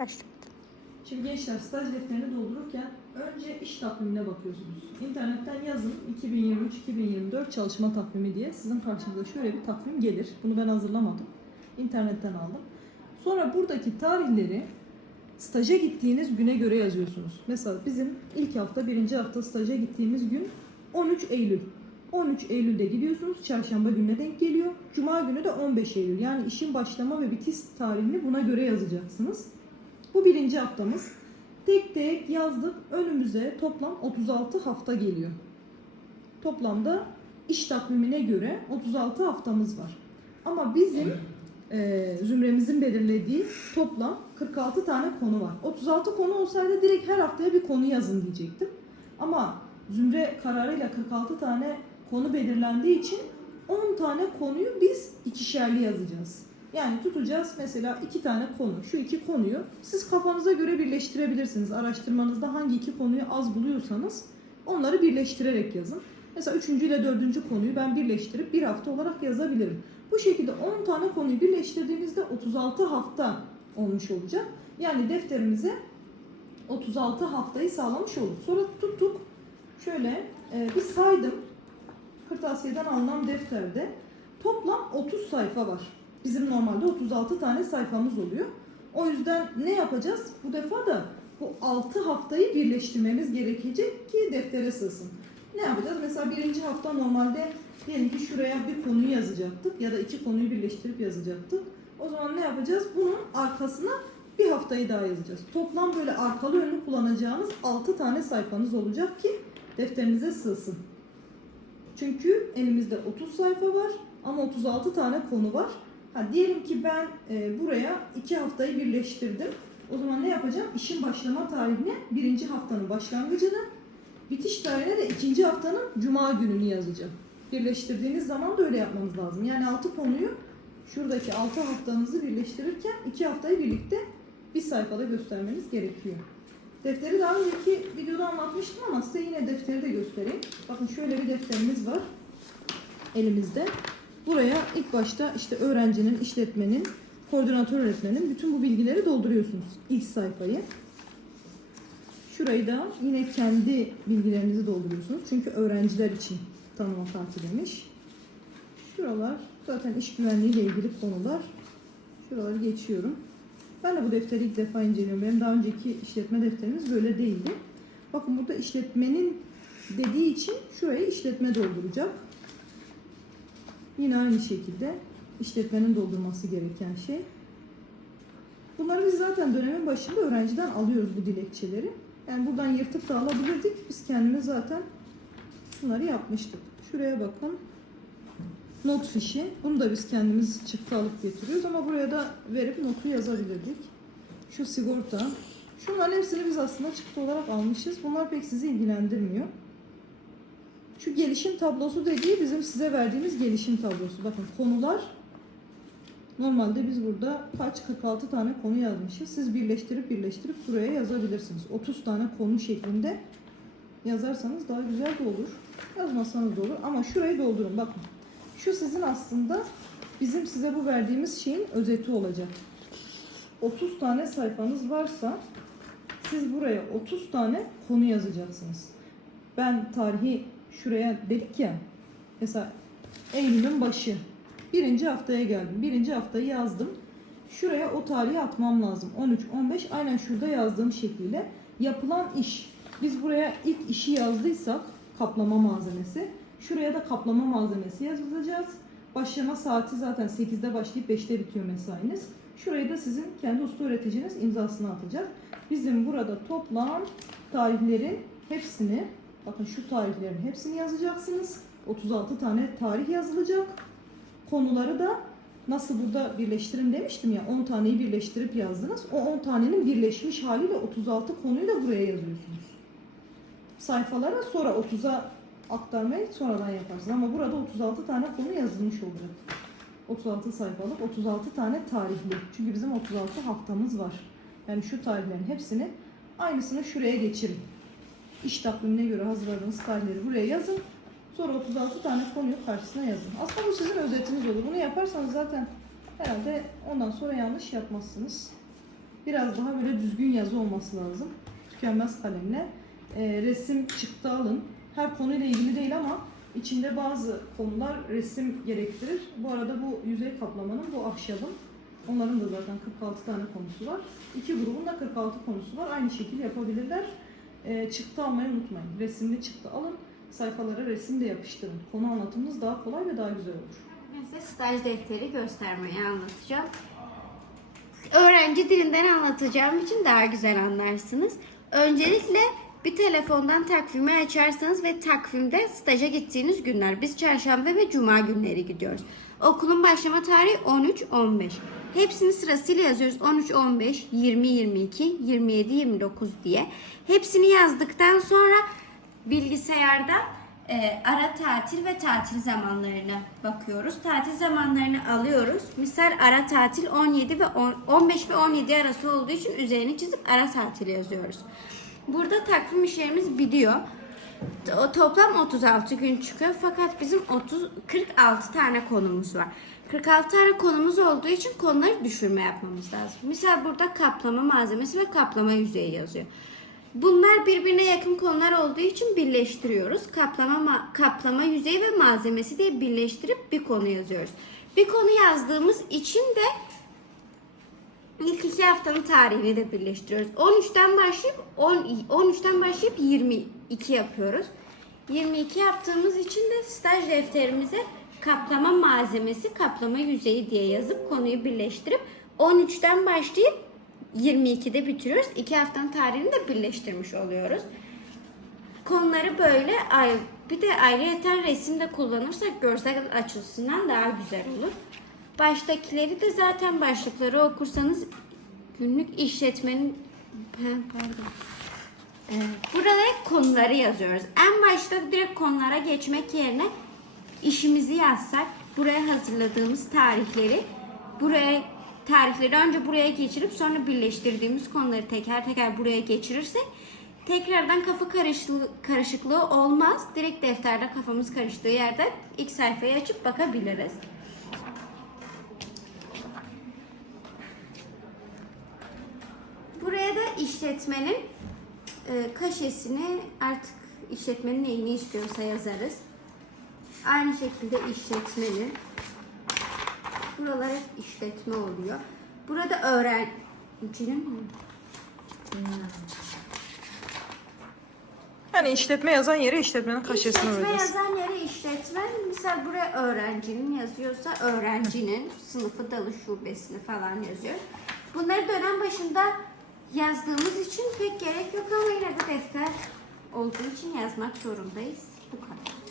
Başladı. Şimdi gençler staj defterini doldururken önce iş takvimine bakıyorsunuz. İnternetten yazın 2023-2024 çalışma takvimi diye sizin karşınıza şöyle bir takvim gelir. Bunu ben hazırlamadım. İnternetten aldım. Sonra buradaki tarihleri staja gittiğiniz güne göre yazıyorsunuz. Mesela bizim ilk hafta, birinci hafta staja gittiğimiz gün 13 Eylül. 13 Eylül'de gidiyorsunuz. Çarşamba gününe denk geliyor. Cuma günü de 15 Eylül. Yani işin başlama ve bitiş tarihini buna göre yazacaksınız. Bu birinci haftamız. Tek tek yazdık. Önümüze toplam 36 hafta geliyor. Toplamda iş takvimine göre 36 haftamız var. Ama bizim e, zümremizin belirlediği toplam 46 tane konu var. 36 konu olsaydı direkt her haftaya bir konu yazın diyecektim. Ama zümre kararıyla 46 tane konu belirlendiği için 10 tane konuyu biz ikişerli yazacağız. Yani tutacağız mesela iki tane konu. Şu iki konuyu siz kafanıza göre birleştirebilirsiniz. Araştırmanızda hangi iki konuyu az buluyorsanız onları birleştirerek yazın. Mesela üçüncü ile dördüncü konuyu ben birleştirip bir hafta olarak yazabilirim. Bu şekilde 10 tane konuyu birleştirdiğinizde 36 hafta olmuş olacak. Yani defterimize 36 haftayı sağlamış olduk. Sonra tuttuk. Şöyle e, bir saydım. Kırtasiyeden alınan defterde toplam 30 sayfa var. Bizim normalde 36 tane sayfamız oluyor. O yüzden ne yapacağız? Bu defa da bu 6 haftayı birleştirmemiz gerekecek ki deftere sığsın. Ne yapacağız? Mesela birinci hafta normalde diyelim ki şuraya bir konuyu yazacaktık ya da iki konuyu birleştirip yazacaktık. O zaman ne yapacağız? Bunun arkasına bir haftayı daha yazacağız. Toplam böyle arkalı önlü kullanacağınız 6 tane sayfanız olacak ki defterinize sığsın. Çünkü elimizde 30 sayfa var ama 36 tane konu var. Ha, diyelim ki ben e, buraya 2 haftayı birleştirdim. O zaman ne yapacağım? İşin başlama tarihine birinci haftanın başlangıcını, bitiş tarihine de ikinci haftanın cuma gününü yazacağım. Birleştirdiğiniz zaman da öyle yapmanız lazım. Yani 6 konuyu şuradaki 6 haftanızı birleştirirken 2 haftayı birlikte bir sayfada göstermeniz gerekiyor. Defteri daha önceki videoda anlatmıştım ama size yine defteri de göstereyim. Bakın şöyle bir defterimiz var elimizde. Buraya ilk başta işte öğrencinin, işletmenin, koordinatör öğretmenin bütün bu bilgileri dolduruyorsunuz. İlk sayfayı. Şurayı da yine kendi bilgilerinizi dolduruyorsunuz. Çünkü öğrenciler için tanıma kartı demiş. Şuralar zaten iş güvenliği ile ilgili konular. Şuraları geçiyorum. Ben de bu defteri ilk defa inceliyorum. Benim daha önceki işletme defterimiz böyle değildi. Bakın burada işletmenin dediği için şuraya işletme dolduracak. Yine aynı şekilde işletmenin doldurması gereken şey. Bunları biz zaten dönemin başında öğrenciden alıyoruz bu dilekçeleri. Yani buradan yırtıp da alabilirdik. Biz kendimiz zaten bunları yapmıştık. Şuraya bakın. Not fişi. Bunu da biz kendimiz çıktı alıp getiriyoruz ama buraya da verip notu yazabilirdik. Şu sigorta. Şunların hepsini biz aslında çıktı olarak almışız. Bunlar pek sizi ilgilendirmiyor. Şu gelişim tablosu dediği bizim size verdiğimiz gelişim tablosu. Bakın konular normalde biz burada kaç 46 tane konu yazmışız. Siz birleştirip birleştirip buraya yazabilirsiniz. 30 tane konu şeklinde yazarsanız daha güzel de olur. Yazmasanız da olur ama şurayı doldurun. Bakın. Şu sizin aslında bizim size bu verdiğimiz şeyin özeti olacak. 30 tane sayfanız varsa siz buraya 30 tane konu yazacaksınız. Ben tarihi şuraya dedik ya mesela Eylül'ün başı birinci haftaya geldim. Birinci haftayı yazdım. Şuraya o tarihi atmam lazım. 13-15 aynen şurada yazdığım şekliyle yapılan iş. Biz buraya ilk işi yazdıysak kaplama malzemesi. Şuraya da kaplama malzemesi yazacağız. Başlama saati zaten 8'de başlayıp 5'te bitiyor mesainiz. Şurayı da sizin kendi usta öğreticiniz imzasını atacak. Bizim burada toplam tarihlerin hepsini Bakın şu tarihlerin hepsini yazacaksınız. 36 tane tarih yazılacak. Konuları da nasıl burada birleştirin demiştim ya 10 taneyi birleştirip yazdınız. O 10 tanenin birleşmiş haliyle 36 konuyu da buraya yazıyorsunuz. Sayfalara sonra 30'a aktarmayı sonradan yaparsınız. Ama burada 36 tane konu yazılmış olacak. 36 sayfalık 36 tane tarihli. Çünkü bizim 36 haftamız var. Yani şu tarihlerin hepsini aynısını şuraya geçirin iş takvimine göre hazırladığınız tarihleri buraya yazın. Sonra 36 tane konuyu karşısına yazın. Aslında bu sizin özetiniz olur. Bunu yaparsanız zaten herhalde ondan sonra yanlış yapmazsınız. Biraz daha böyle düzgün yazı olması lazım. Tükenmez kalemle. Ee, resim çıktı alın. Her konuyla ilgili değil ama içinde bazı konular resim gerektirir. Bu arada bu yüzey kaplamanın, bu ahşabın Onların da zaten 46 tane konusu var. İki grubun da 46 konusu var. Aynı şekilde yapabilirler. Ee, çıktı almayı unutmayın. Resimli çıktı alın. Sayfalara resim de yapıştırın. Konu anlatımınız daha kolay ve daha güzel olur. Ben size staj defteri göstermeyi anlatacağım. Öğrenci dilinden anlatacağım için daha güzel anlarsınız. Öncelikle bir telefondan takvimi açarsanız ve takvimde staja gittiğiniz günler. Biz çarşamba ve cuma günleri gidiyoruz. Okulun başlama tarihi 13-15. Hepsini sırasıyla yazıyoruz. 13-15, 20-22, 27-29 diye. Hepsini yazdıktan sonra bilgisayarda e, ara tatil ve tatil zamanlarına bakıyoruz. Tatil zamanlarını alıyoruz. Misal ara tatil 17 ve 10 15 ve 17 arası olduğu için üzerini çizip ara tatil yazıyoruz. Burada takvim işlerimiz bitiyor. Toplam 36 gün çıkıyor fakat bizim 30 46 tane konumuz var. 46 tane konumuz olduğu için konuları düşürme yapmamız lazım. Misal burada kaplama malzemesi ve kaplama yüzeyi yazıyor. Bunlar birbirine yakın konular olduğu için birleştiriyoruz. Kaplama ma- kaplama yüzeyi ve malzemesi diye birleştirip bir konu yazıyoruz. Bir konu yazdığımız için de ilk iki haftanın tarihini de birleştiriyoruz. 13'ten başlayıp 10 13'ten başlayıp 22 yapıyoruz. 22 yaptığımız için de staj defterimize kaplama malzemesi, kaplama yüzeyi diye yazıp konuyu birleştirip 13'ten başlayıp 22'de bitiriyoruz. 2 haftanın tarihini de birleştirmiş oluyoruz. Konuları böyle bir de ayrıyeten resimde kullanırsak görsel açısından daha güzel olur. Baştakileri de zaten başlıkları okursanız günlük işletmenin pardon. Ee, buralara konuları yazıyoruz. En başta direkt konulara geçmek yerine işimizi yazsak buraya hazırladığımız tarihleri buraya tarihleri önce buraya geçirip sonra birleştirdiğimiz konuları teker teker buraya geçirirsek tekrardan kafa karışıklığı, karışıklığı olmaz. Direkt defterde kafamız karıştığı yerde ilk sayfayı açıp bakabiliriz. Buraya da işletmenin e, kaşesini artık işletmenin neyini istiyorsa yazarız. Aynı şekilde işletmenin buralar hep işletme oluyor. Burada öğrencinin mi? Yani işletme yazan yere işletmenin kaşesini İşletme vereceğiz. yazan yere işletme. Misal buraya öğrencinin yazıyorsa öğrencinin sınıfı dalı şubesini falan yazıyor. Bunları dönem başında yazdığımız için pek gerek yok ama yine de defter olduğu için yazmak zorundayız. Bu kadar.